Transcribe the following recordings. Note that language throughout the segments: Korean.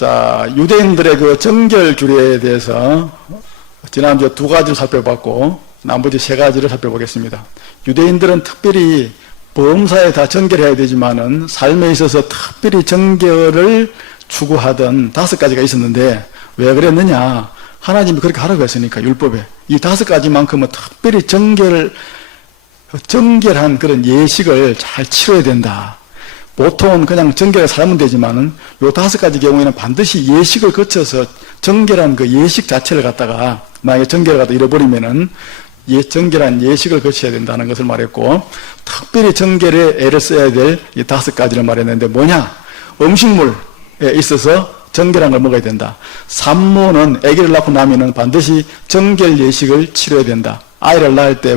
자, 유대인들의 그 정결 규례에 대해서 지난주에 2가지를 살펴봤고 나머지 3가지를 살펴보겠습니다. 유대인들은 특별히 범사에 다 정결해야 되지만은 삶에 있어서 특별히 정결을 추구하던 5가지가 있었는데 왜 그랬느냐? 하나님이 그렇게 하라고 했으니까 율법에 이 5가지만큼은 특별히 정결한 그런 예식을 잘 치러야 된다. 보통은 그냥 정결하게 살면 되지만은 요 5가지 경우에는 반드시 예식을 거쳐서 정결한 그 예식 자체를 갖다가 만약에 정결을 갖다 잃어버리면은 정결한 예식을 거쳐야 된다는 것을 말했고, 특별히 정결에 애를 써야 될 이 5가지를 말했는데 뭐냐? 음식물에 있어서 정결한 걸 먹어야 된다. 산모는 아기를 낳고 나면은 반드시 정결 예식을 치러야 된다. 아이를 낳을 때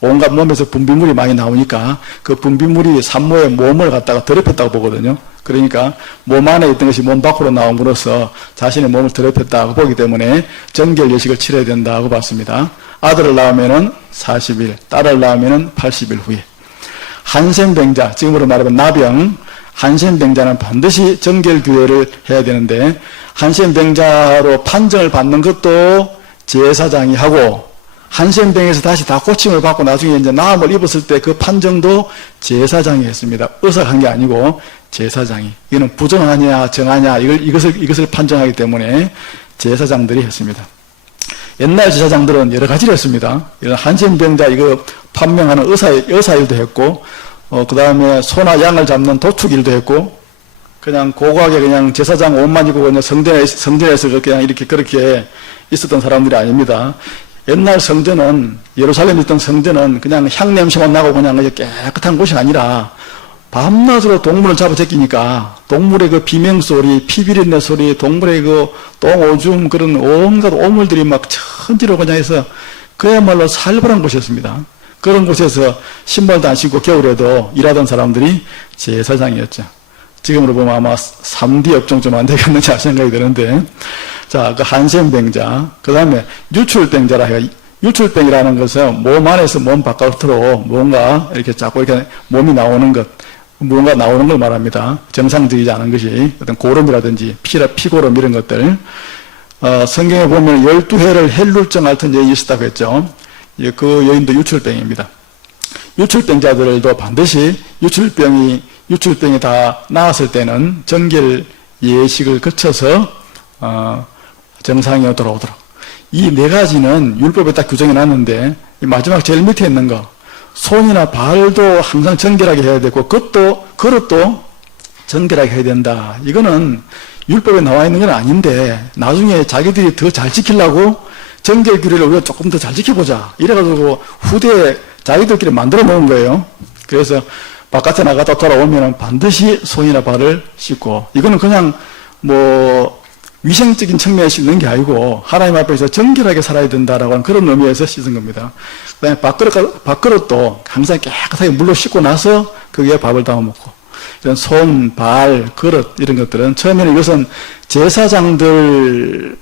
온갖 몸에서 분비물이 많이 나오니까 그 분비물이 산모의 몸을 갖다가 더럽혔다고 보거든요. 그러니까 몸 안에 있던 것이 몸 밖으로 나옴으로써 자신의 몸을 더럽혔다고 보기 때문에 정결 예식을 치러야 된다고 봤습니다. 아들을 낳으면은 40일, 딸을 낳으면은 80일 후에. 한센병자, 지금으로 말하면 나병, 한센병자는 반드시 정결규례를 해야 되는데, 한센병자로 판정을 받는 것도 제사장이 하고, 한센병에서 다시 다 고침을 받고 나중에 이제 나음을 입었을 때 그 판정도 제사장이 했습니다. 의사가 한 게 아니고 제사장이. 이거는 부정하냐 정하냐 이것을 판정하기 때문에 제사장들이 했습니다. 옛날 제사장들은 여러 가지를 했습니다. 이런 한센병자 이거 판명하는 의사 일도 했고, 그 다음에 소나 양을 잡는 도축 일도 했고, 그냥 고고하게 그냥 제사장 옷만 입고 그냥 성전에서 그냥 그렇게 있었던 사람들이 아닙니다. 옛날 성전은, 예루살렘에 있던 성전은 그냥 향 냄새만 나고 그냥 깨끗한 곳이 아니라 밤낮으로 동물을 잡아 제끼니까 동물의 그 비명소리, 피비린내 소리, 동물의 그 똥오줌 그런 온갖 오물들이 막 천지로 그냥 해서 그야말로 살벌한 곳이었습니다. 그런 곳에서 신발도 안 신고 겨울에도 일하던 사람들이 제사장이었죠. 지금으로 보면 아마 3D 업종 좀 안 되겠는지 생각이 드는데, 자, 그 한센병자, 그 다음에 유출병자라 해요. 유출병이라는 것은 몸 안에서 몸 바깥으로 뭔가 이렇게 자꾸 이렇게 몸이 나오는 것, 뭔가 나오는 걸 말합니다. 정상적이지 않은 것이 어떤 고름이라든지 피고름 이런 것들. 성경에 보면 12해를 헬룰증 앓던 여인이 있었다고 했죠. 그 여인도 유출병입니다. 유출병자들도 반드시 유출병이 다 나았을 때는 정결 예식을 거쳐서 정상에 돌아오도록. 이 4가지는 율법에 딱 규정해 놨는데, 마지막 제일 밑에 있는 거, 손이나 발도 항상 정결하게 해야 되고 그릇도 정결하게 해야 된다. 이거는 율법에 나와 있는 건 아닌데 나중에 자기들이 더 잘 지키려고 정결 규례를 우리가 조금 더 잘 지켜보자 이래가지고 후대에 자기들끼리 만들어 놓은 거예요. 그래서 바깥에 나갔다 돌아오면 반드시 손이나 발을 씻고, 이거는 그냥 위생적인 측면에서 씻는 게 아니고 하나님 앞에서 정결하게 살아야 된다라고 하는 그런 의미에서 씻은 겁니다. 그 다음에 밥그릇도 항상 깨끗하게 물로 씻고 나서 거기에 밥을 담아 먹고, 이런 손, 발, 그릇 이런 것들은 처음에는 이것은 제사장들이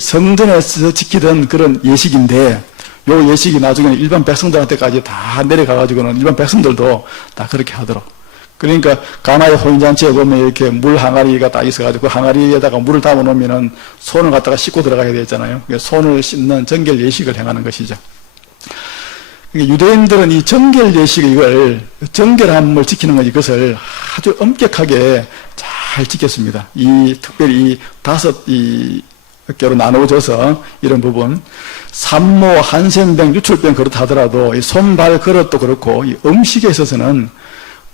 성전에서 지키던 그런 예식인데, 요 예식이 나중에는 일반 백성들한테까지 다 내려가가지고는 일반 백성들도 다 그렇게 하도록. 그러니까 가나의 혼인잔치에 보면 이렇게 물 항아리가 딱 있어가지고 그 항아리에다가 물을 담아 놓으면은 손을 갖다가 씻고 들어가야 되잖아요. 손을 씻는 정결 예식을 행하는 것이죠. 그러니까 유대인들은 이 정결 예식 정결함을 지키는 것 이것을 아주 엄격하게 잘 지켰습니다. 특별히 5개로 나누어져서 이런 부분, 산모, 한센병, 유출병 그렇다더라도 이 손, 발, 그릇도 그렇고 이 음식에 있어서는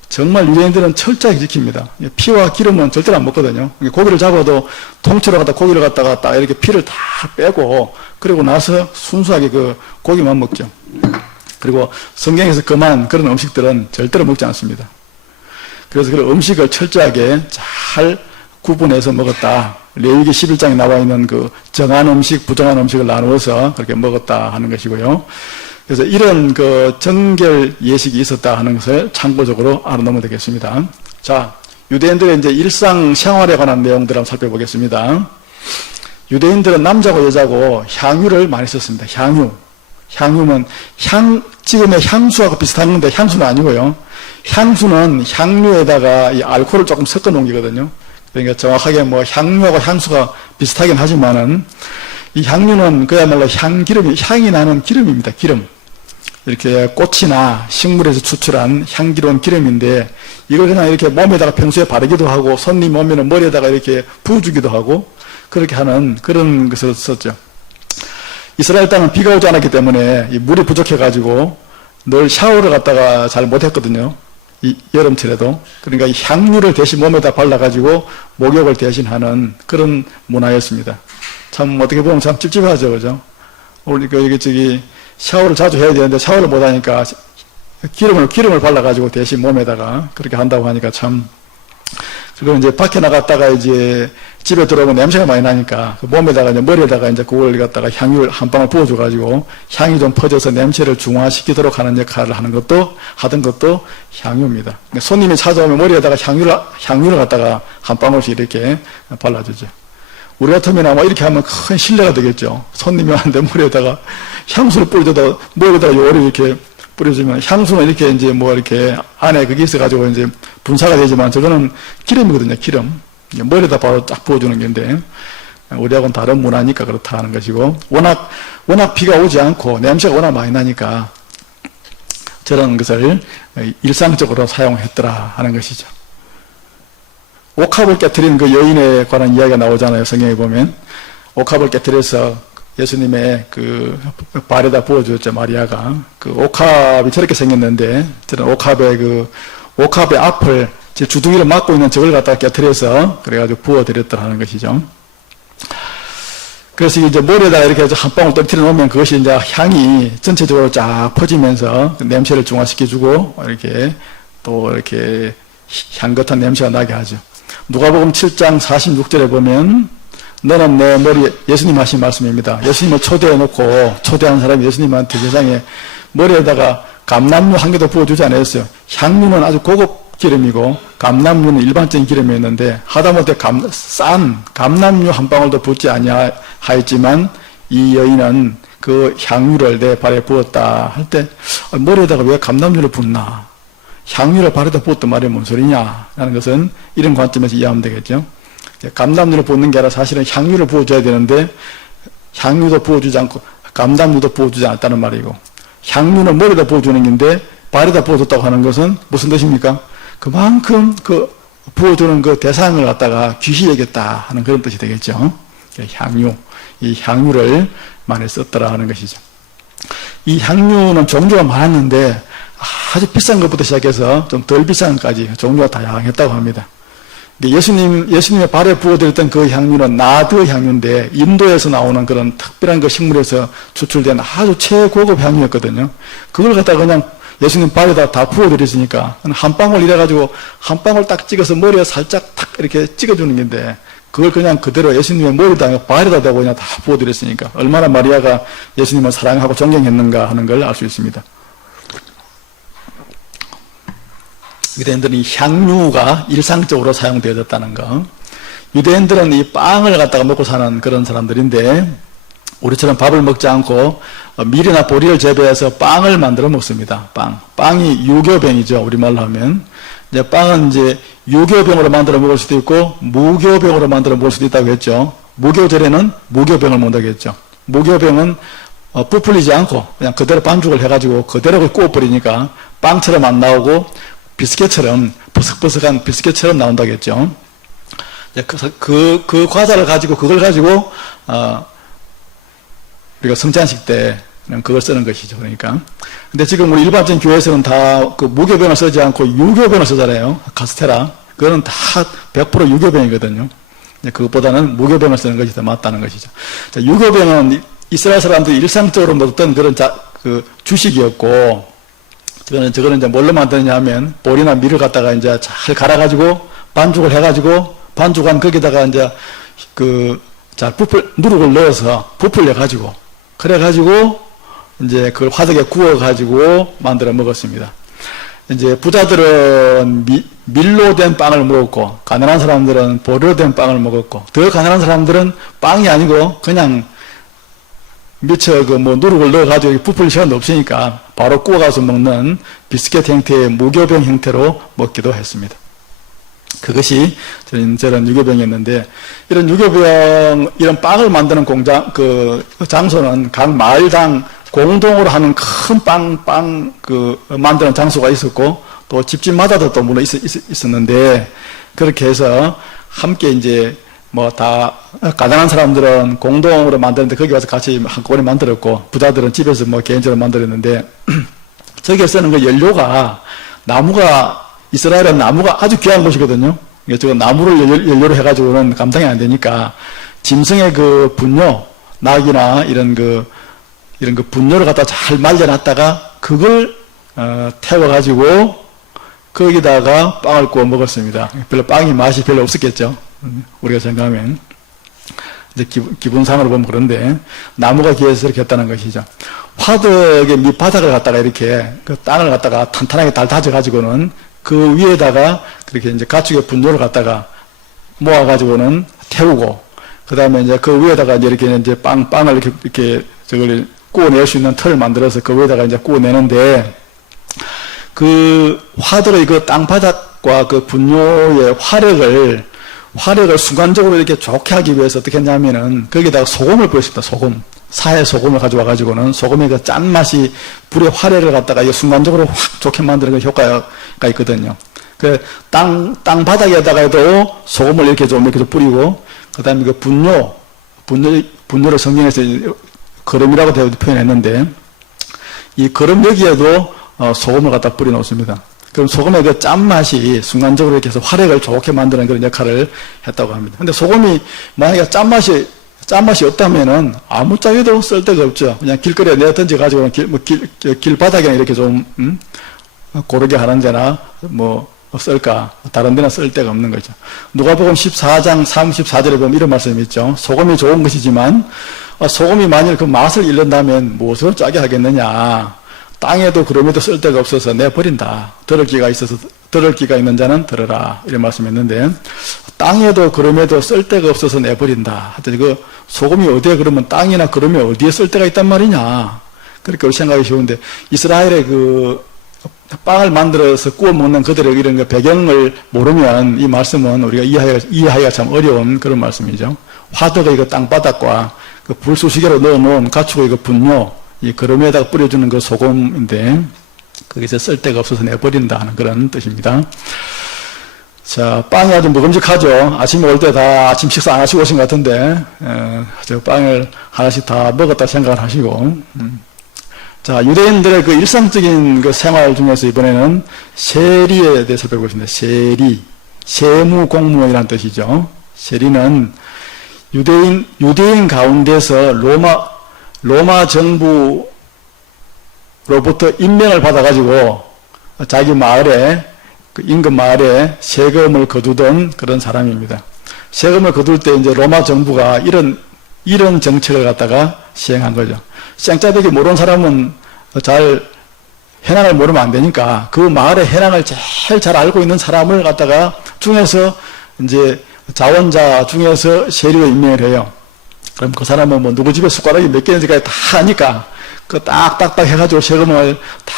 정말 유대인들은 철저하게 지킵니다. 피와 기름은 절대로 안 먹거든요. 고기를 잡아도 통째로 갖다 고기를 갖다가 딱 이렇게 피를 다 빼고 그리고 나서 순수하게 그 고기만 먹죠. 그리고 성경에서 그런 음식들은 절대로 먹지 않습니다. 그래서 그 음식을 철저하게 잘 구분해서 먹었다. 레위기 11장에 나와 있는 그 정한 음식, 부정한 음식을 나누어서 그렇게 먹었다 하는 것이고요. 그래서 이런 그 정결 예식이 있었다 하는 것을 참고적으로 알아놓으면 되겠습니다. 자, 유대인들의 이제 일상 생활에 관한 내용들을 한번 살펴보겠습니다. 유대인들은 남자고 여자고 향유를 많이 썼습니다. 향유는 지금의 향수하고 비슷한 건데 향수는 아니고요. 향수는 향료에다가 이 알코올을 조금 섞어 놓은 거거든요. 그러니까 정확하게 뭐 향유하고 향수가 비슷하긴 하지만은 이 향유는 그야말로 향이 나는 기름입니다. 기름. 이렇게 꽃이나 식물에서 추출한 향기로운 기름인데 이걸 그냥 이렇게 몸에다가 평소에 바르기도 하고 손님 오면은 머리에다가 이렇게 부어주기도 하고 그렇게 하는 그런 것을 썼죠. 이스라엘 땅은 비가 오지 않았기 때문에 이 물이 부족해가지고 늘 샤워를 갖다가 잘 못했거든요. 이 여름철에도. 그러니까 이 향유를 대신 몸에다 발라가지고 목욕을 대신하는 그런 문화였습니다. 참 어떻게 보면 참 찝찝하죠, 그죠? 우리 저기 샤워를 자주 해야 되는데 샤워를 못하니까 기름을 발라가지고 대신 몸에다가 그렇게 한다고 하니까 참. 그리고 이제 밖에 나갔다가 이제 집에 들어오면 냄새가 많이 나니까 그 몸에다가 이제 머리에다가 이제 그걸 갖다가 향유를 한 방울 부어줘가지고 향이 좀 퍼져서 냄새를 중화시키도록 하는 역할을 하던 것도 향유입니다. 그러니까 손님이 찾아오면 머리에다가 향유를 갖다가 한 방울씩 이렇게 발라주죠. 우리 같으면 아마 이렇게 하면 큰 신뢰가 되겠죠. 손님이 왔는데 머리에다가 향수를 뿌려줘도 머리에다가 요리 이렇게 뿌려주면 향수는 이렇게 이제 뭐 이렇게 안에 그게 있어가지고 이제 분사가 되지만 저거는 기름이거든요. 기름. 머리에다 바로 딱 부어주는 건데 우리하고는 다른 문화니까 그렇다 하는 것이고 워낙 비가 오지 않고 냄새가 워낙 많이 나니까 저런 것을 일상적으로 사용했더라 하는 것이죠. 옥합을 깨뜨린 그 여인에 관한 이야기가 나오잖아요. 성경에 보면 옥합을 깨뜨려서 예수님의 그 발에다 부어줬죠. 마리아가 그 옥합이 저렇게 생겼는데 저런 옥합의 앞을 주둥이를 막고 있는 저걸 갖다가 깨뜨려서 그래가지고 부어드렸더라 하는 것이죠. 그래서 이제 머리에다가 이렇게 한 방울 떨어뜨려 놓으면 그것이 이제 향이 전체적으로 쫙 퍼지면서 냄새를 중화시켜주고 이렇게 또 이렇게 향긋한 냄새가 나게 하죠. 누가복음 7장 46절에 보면 너는 내 머리, 예수님 하신 말씀입니다. 예수님을 초대한 사람이 예수님한테 세상에 머리에다가 감람유 한 개도 부어주지 않았어요. 향유는 아주 고급 기름이고 감람유는 일반적인 기름이었는데 하다못해 싼 감람유 한 방울도 붓지 아니하였지만 이 여인은 그 향유를 내 발에 부었다 할 때 머리에다가 왜 감람유를 붓나? 향유를 발에다 부었단 말이 뭔 소리냐? 라는 것은 이런 관점에서 이해하면 되겠죠. 감람유를 붓는 게 아니라 사실은 향유를 부어줘야 되는데 향유도 부어주지 않고 감람유도 부어주지 않았다는 말이고 향유는 머리에다 부어주는 건데 발에다 부어줬다고 하는 것은 무슨 뜻입니까? 그만큼 그 부어주는 그 대상을 갖다가 귀시 여겼다 하는 그런 뜻이 되겠죠. 향유, 이 향유를 많이 썼더라 하는 것이죠. 이 향유는 종류가 많았는데 아주 비싼 것부터 시작해서 좀 덜 비싼 것까지 종류가 다양했다고 합니다. 예수님의 발에 부어드렸던 그 향유는 나드 향유인데 인도에서 나오는 그런 특별한 그 식물에서 추출된 아주 최고급 향유였거든요. 그걸 갖다가 그냥 예수님 발에다 다 부어드렸으니까 한 방울 이래가지고 한 방울 딱 찍어서 머리에 살짝 탁 이렇게 찍어주는 건데 그걸 그냥 그대로 예수님의 머리에다 발에다 대고 그냥 다 부어드렸으니까 얼마나 마리아가 예수님을 사랑하고 존경했는가 하는 걸 알 수 있습니다. 유대인들은 이 향유가 일상적으로 사용되어졌다는 거. 유대인들은 이 빵을 갖다가 먹고 사는 그런 사람들인데 우리처럼 밥을 먹지 않고 밀이나 보리를 재배해서 빵을 만들어 먹습니다. 빵이 유교병이죠. 우리말로 하면. 이제 빵은 이제 유교병으로 만들어 먹을 수도 있고 무교병으로 만들어 먹을 수도 있다고 했죠. 무교절에는 무교병을 먹는다고 했죠. 무교병은 부풀리지 않고 그냥 그대로 반죽을 해가지고 그대로 구워버리니까 빵처럼 안 나오고 비스켓처럼 버석버석한 비스켓처럼 나온다고 했죠. 그 과자를 가지고 그걸 가지고 우리가 성찬식 때는 그걸 쓰는 것이죠. 그러니까. 근데 지금 우리 일반적인 교회에서는 다 그 무교병을 쓰지 않고 유교병을 쓰잖아요. 카스테라. 그거는 다 100% 유교병이거든요. 그것보다는 무교병을 쓰는 것이 더 맞다는 것이죠. 자, 유교병은 이스라엘 사람들이 일상적으로 먹던 그런 주식이었고, 저거는 이제 뭘로 만드느냐 하면, 보리나 밀을 갖다가 이제 잘 갈아가지고, 반죽을 해가지고, 반죽한 거기다가 이제 누룩을 넣어서 부풀려가지고, 그래가지고, 이제 그걸 화덕에 구워가지고 만들어 먹었습니다. 이제 부자들은 밀로 된 빵을 먹었고, 가난한 사람들은 보리로 된 빵을 먹었고, 더 가난한 사람들은 빵이 아니고 그냥 미처 누룩을 넣어가지고 부풀릴 시간도 없으니까 바로 구워가서 먹는 비스켓 형태의 무교병 형태로 먹기도 했습니다. 그것이 저런 유교병이었는데, 이런 유교병, 이런 빵을 만드는 공장, 장소는 각 마을당 공동으로 하는 큰 만드는 장소가 있었고, 또 집집마다도 또 물론 있었는데, 그렇게 해서 함께 이제 가난한 사람들은 공동으로 만드는데 거기 와서 같이 한꺼번에 만들었고, 부자들은 집에서 개인적으로 만들었는데, 저기에 쓰는 그 연료가 이스라엘은 나무가 아주 귀한 곳이거든요. 저거 나무를 연료로 해가지고는 감당이 안 되니까, 짐승의 그 분뇨, 낙이나 이런 분뇨를 갖다 잘 말려놨다가, 그걸, 태워가지고, 거기다가 빵을 구워 먹었습니다. 빵이 맛이 별로 없었겠죠. 우리가 생각하면. 이제 기분상으로 보면 그런데, 나무가 귀해서 이렇게 했다는 것이죠. 화덕의 밑바닥을 갖다가 이렇게, 그 땅을 갖다가 탄탄하게 다져가지고는, 그 위에다가 그렇게 이제 가축의 분뇨를 갖다가 모아가지고는 태우고, 그 다음에 이제 그 위에다가 이제 빵을 이렇게 저걸 구워낼 수 있는 틀을 만들어서 그 위에다가 이제 구워내는데, 그 화덕의 그 땅바닥과 그 분뇨의 화력을 순간적으로 이렇게 좋게 하기 위해서 어떻게 했냐면은, 거기다가 소금을 뿌렸습니다. 사해 소금을 가져와가지고는 소금의 그 짠맛이 불의 화력을 갖다가 순간적으로 확 좋게 만드는 그 효과가 있거든요. 그 땅바닥에다가도 소금을 이렇게 좀 뿌리고, 그 다음에 그 분뇨를 성경에서 거름이라고 표현했는데, 이 거름 여기에도 소금을 갖다 뿌려 놓습니다. 그럼 소금의 그 짠맛이 순간적으로 이렇게 해서 화력을 좋게 만드는 그런 역할을 했다고 합니다. 근데 소금이 만약에 짠맛이 없다면은 아무짝에도 쓸 데가 없죠. 그냥 길거리에 내어 던져가지고 길바닥에 이렇게 좀, 고르게 하는 데나 쓸까. 다른 데나 쓸 데가 없는 거죠. 누가복음 14장 34절에 보면 이런 말씀이 있죠. 소금이 좋은 것이지만, 소금이 만일 그 맛을 잃는다면 무엇으로 짜게 하겠느냐. 땅에도 그럼에도 쓸 데가 없어서 내버린다. 들을 기가 있는 자는 들으라. 이런 말씀했는데, 땅에도 그럼에도 쓸 데가 없어서 내버린다. 하여튼 그 소금이 어디에 그러면 땅이나 그럼에 어디에 쓸 데가 있단 말이냐. 그렇게 우리 생각이 쉬운데, 이스라엘의 그 빵을 만들어서 구워 먹는 그들의 이런 그 배경을 모르면 이 말씀은 우리가 이해하기가 참 어려운 그런 말씀이죠. 화덕의 그 땅바닥과 그 불쏘시개로 넣어놓은 가축의 그 분뇨, 이 거름에다가 뿌려주는 그 소금인데, 거기서 쓸 데가 없어서 내버린다 하는 그런 뜻입니다. 자, 빵이 아주 먹음직하죠. 아침에 올 때 다 아침 식사 안 하시고 오신 것 같은데, 저 빵을 하나씩 다 먹었다 생각을 하시고, 자, 유대인들의 그 일상적인 그 생활 중에서 이번에는 세리에 대해서 배우겠습니다. 세무공무원이라는 뜻이죠. 세리는 유대인 가운데서 로마 정부로부터 임명을 받아가지고 자기 마을에, 그 인근 마을에 세금을 거두던 그런 사람입니다. 세금을 거둘 때 이제 로마 정부가 이런 정책을 갖다가 시행한 거죠. 생짜배기 모르는 사람은 잘 현황을 모르면 안 되니까 그 마을의 현황을 제일 잘 알고 있는 사람을 갖다가 중에서 이제 자원자 중에서 세리로 임명을 해요. 그럼 그 사람은 누구 집에 숟가락이 몇 개인지까지 다 아니까 그 딱딱딱 해가지고 세금을 다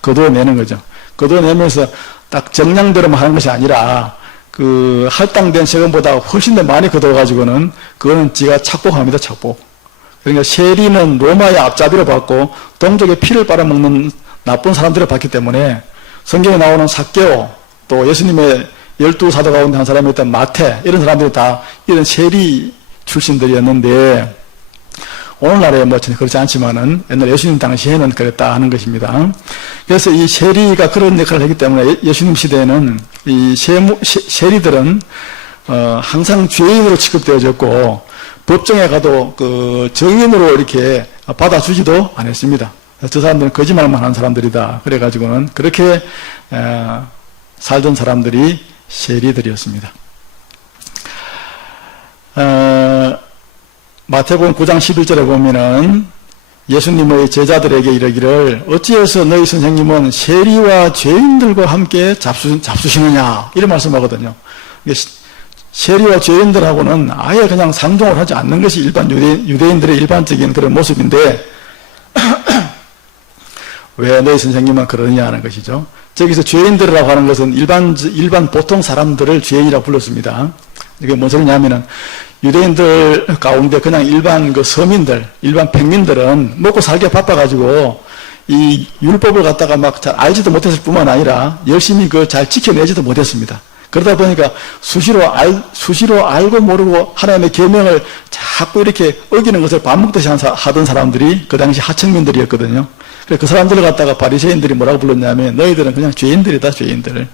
거둬내는 거죠. 거둬내면서 딱 정량대로만 하는 것이 아니라 그 할당된 세금보다 훨씬 더 많이 거둬가지고는 그거는 지가 착복합니다. 착복. 그러니까 세리는 로마의 앞잡이로 받고 동족의 피를 빨아먹는 나쁜 사람들을 받기 때문에 성경에 나오는 삭개오, 또 예수님의 12사도 가운데 한 사람이었던 마태, 이런 사람들이 다 이런 세리 출신들이었는데, 오늘날에 그렇지 않지만은 옛날 예수님 당시에는 그랬다 하는 것입니다. 그래서 이 세리가 그런 역할을 했기 때문에 예수님 시대에는 이 세리들은 항상 죄인으로 취급되어졌고, 법정에 가도 그 정인으로 이렇게 받아주지도 않았습니다. 저 사람들은 거짓말만 하는 사람들이다. 그래가지고는 그렇게 살던 사람들이 세리들이었습니다. 마태복음 9장 11절에 보면은 예수님의 제자들에게 이르기를 어찌해서 너희 선생님은 세리와 죄인들과 함께 잡수시느냐 이런 말씀하거든요. 세리와 죄인들하고는 아예 그냥 상종을 하지 않는 것이 일반 유대인들의 일반적인 그런 모습인데 왜 너희 선생님은 그러느냐 하는 것이죠. 저기서 죄인들이라고 하는 것은 일반 보통 사람들을 죄인이라고 불렀습니다. 이게 뭔 소리냐면은 유대인들 가운데 그냥 일반 그 서민들, 일반 백민들은 먹고 살기 바빠가지고 이 율법을 갖다가 막 잘 알지도 못했을 뿐만 아니라 열심히 그 잘 지켜내지도 못했습니다. 그러다 보니까 수시로 알고 모르고 하나님의 계명을 자꾸 이렇게 어기는 것을 밥 먹듯이 하던 사람들이 그 당시 하층민들이었거든요. 그래서 그 사람들을 갖다가 바리새인들이 뭐라고 불렀냐면 너희들은 그냥 죄인들이다, 죄인들.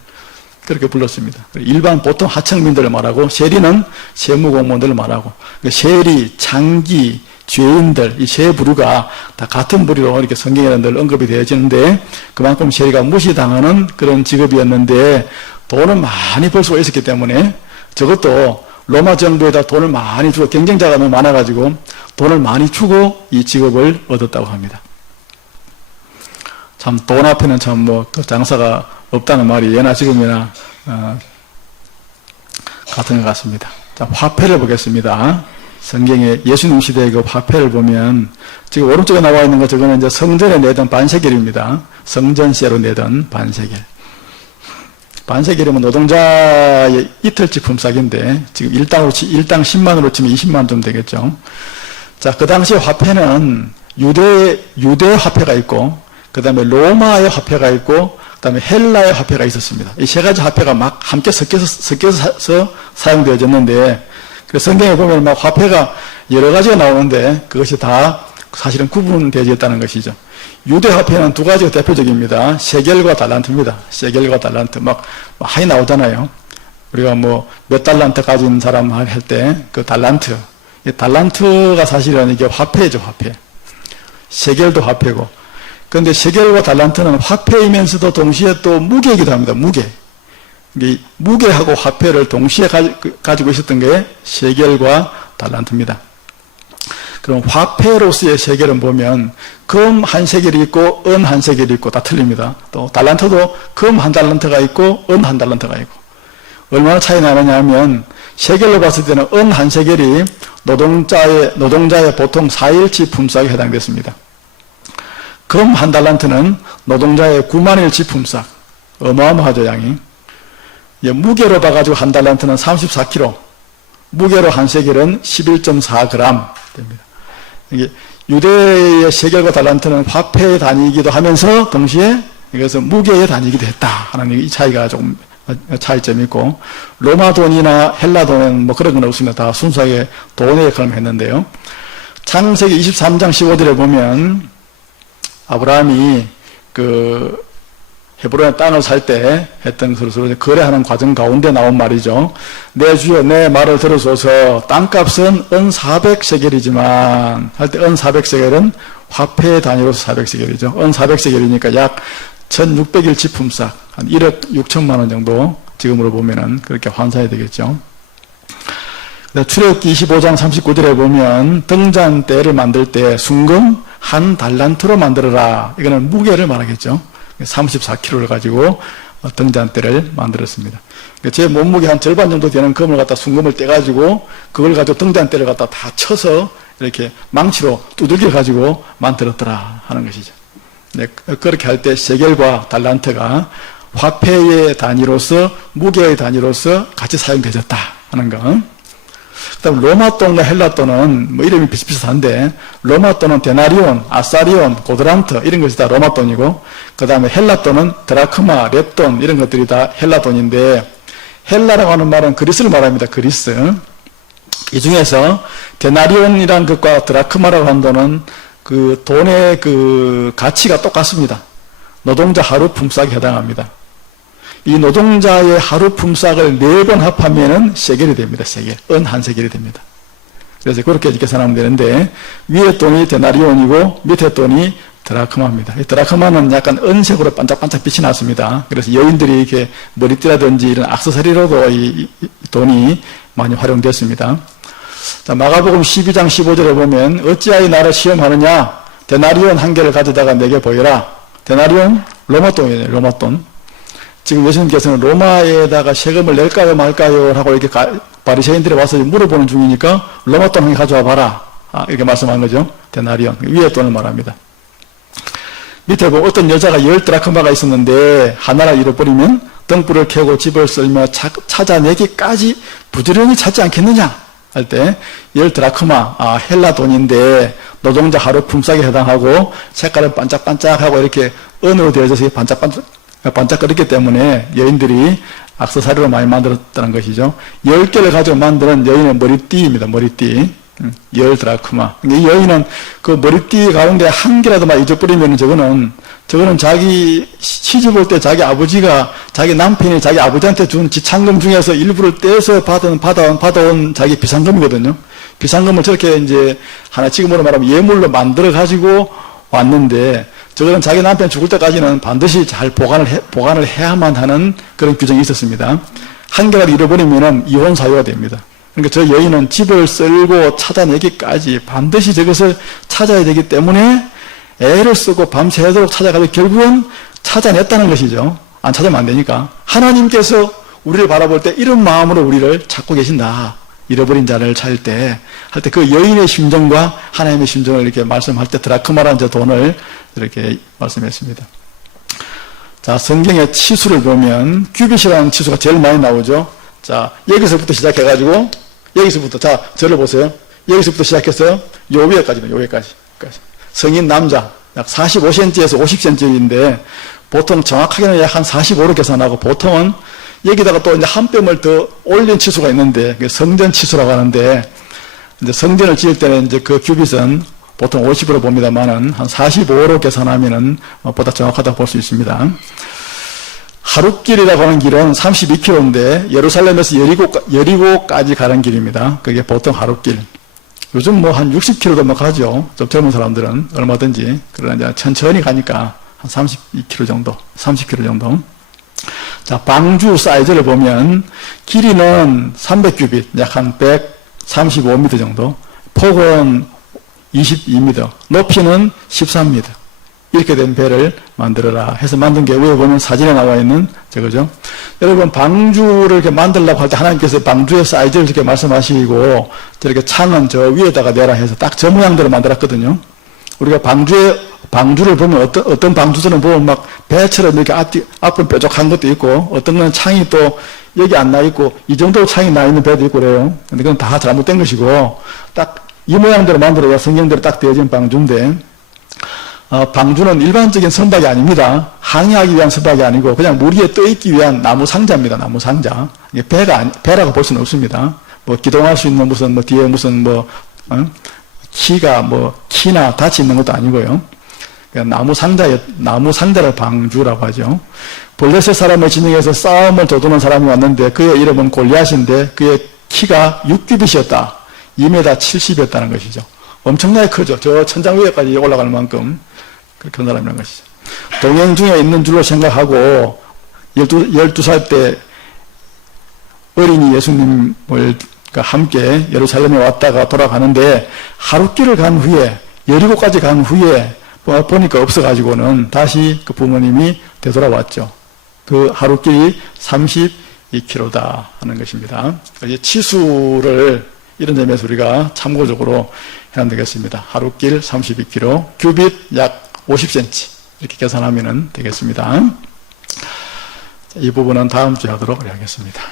그렇게 불렀습니다. 일반 보통 하층민들을 말하고 세리는 세무공무원들을 말하고 세리, 장기, 죄인들 이 세 부류가 다 같은 부류로 이렇게 성경에는 늘 언급이 되어지는데 그만큼 세리가 무시당하는 그런 직업이었는데 돈을 많이 벌 수가 있었기 때문에 저것도 로마 정부에다 돈을 많이 주고 경쟁자가 너무 많아가지고 돈을 많이 주고 이 직업을 얻었다고 합니다. 참 돈 앞에는 참 뭐 그 장사가 없다는 말이 예나 지금이나 같은 것 같습니다. 자, 화폐를 보겠습니다. 성경에 예수님 시대의 그 화폐를 보면 지금 오른쪽에 나와 있는 거 저거는 이제 성전에 내던 반세겔입니다. 성전세로 내던 반세겔. 반세겔이면 노동자의 이틀치 품삯인데 지금 일당 10만으로 치면 20만 원 좀 되겠죠. 자, 그 당시 화폐는 유대 화폐가 있고 그 다음에 로마의 화폐가 있고 그 다음에 헬라의 화폐가 있었습니다. 이 세 가지 화폐가 막 함께 섞여서 사용되어졌는데 그래서 성경에 보면 막 화폐가 여러 가지가 나오는데 그것이 다 사실은 구분되어졌다는 것이죠. 유대 화폐는 두 가지가 대표적입니다. 세겔과 달란트입니다. 세겔과 달란트 막 많이 나오잖아요. 우리가 뭐 몇 달란트 가진 사람 할 때 그 달란트, 이 달란트가 사실은 이게 화폐죠, 화폐. 세겔도 화폐고. 그런데 세겔과 달란트는 화폐이면서도 동시에 또 무게이기도 합니다. 무게. 무게하고 화폐를 동시에 가지고 있었던 게 세겔과 달란트입니다. 그럼 화폐로서의 세겔은 보면 금 한 세겔이 있고 은 한 세겔이 있고 다 틀립니다. 또 달란트도 금 한 달란트가 있고 은 한 달란트가 있고 얼마나 차이 나느냐 하면 세겔로 봤을 때는 은 한 세겔이 노동자의 보통 4일치 품삯에 해당됐습니다. 금 한 달란트는 노동자의 9만일치 품삯. 어마어마하죠, 양이. 무게로 봐가지고 한 달란트는 34kg, 무게로 한 세겔은 11.4g 됩니다. 이게 유대의 세겔과 달란트는 화폐의 단위이기도 하면서 동시에 이것은 무게의 단위이기도 했다 하는 이 차이가 조금 차이점이 있고 로마 돈이나 헬라 돈에는 뭐 그런 건 없습니다. 다 순수하게 돈의 역할을 했는데요. 창세기 23장 15절에 보면 아브라함이 그 헤브론의 땅을 살 때 했던 것으로 거래하는 과정 가운데 나온 말이죠. 내 주여 내 말을 들으소서 땅값은 은 400세겔이지만 할 때 은 400세겔은 화폐 단위로서 400세겔이죠. 은 400세겔이니까 약 1600일치 품삯 한 1억 6천만 원 정도 지금으로 보면은 그렇게 환산이 되겠죠. 출애굽기 25장 39절에 보면 등잔대를 만들 때 순금 한 달란트로 만들어라. 이거는 무게를 말하겠죠. 34kg를 가지고 등잔대를 만들었습니다. 제 몸무게 한 절반 정도 되는 금을 갖다 순금을 떼가지고 그걸 가지고 등잔대를 갖다 다 쳐서 이렇게 망치로 두들겨 가지고 만들었더라 하는 것이죠. 네, 그렇게 할 때 세겔과 달란트가 화폐의 단위로서 무게의 단위로서 같이 사용되었다 하는 것. 그다음 로마 돈과 헬라 돈은 뭐 이름이 비슷비슷한데 로마 돈은 데나리온, 아사리온, 고드란트 이런 것이 다 로마 돈이고 그 다음에 헬라 돈은 드라크마, 렙돈 이런 것들이 다 헬라 돈인데 헬라라고 하는 말은 그리스를 말합니다. 그리스. 이 중에서 데나리온이라는 것과 드라크마라고 하는 돈은 그 돈의 그 가치가 똑같습니다. 노동자 하루 품삯에 해당합니다. 이 노동자의 하루 품삯을 4번 합하면은 세겔이 됩니다. 세겔. 은 한 세겔이 됩니다. 그래서 그렇게 계산하면 되는데 위에 돈이 데나리온이고 밑에 돈이 드라크마입니다. 이 드라크마는 약간 은색으로 반짝반짝 빛이 났습니다. 그래서 여인들이 이렇게 머리띠라든지 이런 액세서리로도 이 돈이 많이 활용됐습니다. 자, 마가복음 12장 15절에 보면 어찌하여 나를 시험하느냐 데나리온 한 개를 가져다가 내게 보여라. 데나리온 로마 돈이에요. 로마 돈. 지금 예수님께서는 로마에다가 세금을 낼까요 말까요 하고 이렇게 바리새인들이 와서 물어보는 중이니까 로마 돈 한 개 가져와 봐라. 이렇게 말씀한 거죠. 데나리온. 위에 돈을 말합니다. 밑에 보면 어떤 여자가 10드라크마가 있었는데 하나를 잃어버리면 등불을 켜고 집을 쓸며 찾아내기까지 부지런히 찾지 않겠느냐 할 때 10드라크마, 헬라 돈인데 노동자 하루 품삯에 해당하고 색깔은 반짝반짝하고 이렇게 은으로 되어져서 반짝거렸기 때문에 여인들이 액세서리로 많이 만들었다는 것이죠. 10개를 가지고 만드는 여인의 머리띠입니다. 머리띠. 10드라크마. 이 여인은 그 머리띠 가운데 한 개라도 막 잊어버리면 저거는 자기 시집 올 때 자기 아버지가 자기 남편이 자기 아버지한테 준 지참금 중에서 일부를 떼서 받아온 자기 비상금이거든요. 비상금을 저렇게 이제 하나 지금으로 말하면 예물로 만들어 가지고 왔는데 저거는 자기 남편 죽을 때까지는 반드시 잘 보관을 해야만 하는 그런 규정이 있었습니다. 한 개라도 잃어버리면 이혼 사유가 됩니다. 그러니까 저 여인은 집을 쓸고 찾아내기까지 반드시 저것을 찾아야 되기 때문에 애를 쓰고 밤새도록 찾아가서 결국은 찾아냈다는 것이죠. 안 찾으면 안 되니까. 하나님께서 우리를 바라볼 때 이런 마음으로 우리를 찾고 계신다. 잃어버린 자를 찾을 때, 할 때 그 여인의 심정과 하나님의 심정을 이렇게 말씀할 때 드라크마라는 저 돈을 이렇게 말씀했습니다. 자, 성경의 치수를 보면 큐빗이라는 치수가 제일 많이 나오죠. 자, 여기서부터 시작해가지고 여기서부터 자, 저를 보세요. 여기서부터 시작해서 요 위에까지는 요 위에까지. 성인 남자 약 45cm에서 50cm인데 보통 정확하게는 약 한 45로 계산하고 보통은 여기다가 또 이제 한 뼘을 더 올린 치수가 있는데 성전 치수라고 하는데 이제 성전을 지을 때는 이제 그 큐빗은 보통 50으로 봅니다만은 한 45로 계산하면은 보다 정확하다고 볼 수 있습니다. 하룻길이라고 하는 길은 32km인데 예루살렘에서 여리고까지 가는 길입니다. 그게 보통 하룻길. 요즘 뭐 한 60km도 막 가죠. 좀 젊은 사람들은 얼마든지. 그러나 이제 천천히 가니까 한 32km 정도, 30km 정도. 자, 방주 사이즈를 보면 길이는 300규빗, 약 한 135m 정도. 폭은 22m, 높이는 13m. 이렇게 된 배를 만들어라 해서 만든 게 위에 보면 사진에 나와 있는 저거죠. 여러분, 방주를 이렇게 만들려고 할 때 하나님께서 방주의 사이즈를 이렇게 말씀하시고 저렇게 창은 저 위에다가 내라 해서 딱 저 모양대로 만들었거든요. 우리가 방주를 보면 어떤 방주들은 보면 막 배처럼 이렇게 앞은 뾰족한 것도 있고 어떤 건 창이 또 여기 안 나 있고 이 정도 창이 나 있는 배도 있고 그래요. 근데 그건 다 잘못된 것이고 딱 이 모양대로 만들어야 성경대로 딱 되어진 방주인데 방주는 일반적인 선박이 아닙니다. 항해하기 위한 선박이 아니고 그냥 물 위에 떠 있기 위한 나무 상자입니다. 나무 상자. 이게 배라고 볼 수는 없습니다. 뭐 기동할 수 있는 무슨 뭐 뒤에 무슨 키나 닫혀 있는 것도 아니고요. 나무 상자를 방주라고 하죠. 블레셋 사람을 진영해서 싸움을 도두는 사람이 왔는데 그의 이름은 골리앗인데 그의 키가 6규빗이었다. 2m 70이었다는 것이죠. 엄청나게 크죠. 저 천장 위에까지 올라갈 만큼 그런 사람이라는 것이죠. 동행 중에 있는 줄로 생각하고 12살 때 어린이 예수님을 함께 예루살렘에 왔다가 돌아가는데 하룻길을 간 후에 여리고까지 간 후에 보니까 없어가지고는 다시 그 부모님이 되돌아왔죠. 그 하룻길이 32km다 하는 것입니다. 치수를 이런 점에서 우리가 참고적으로 해야 되겠습니다. 하룻길 32km, 규빗 약 50cm 이렇게 계산하면 되겠습니다. 이 부분은 다음 주에 하도록 하겠습니다.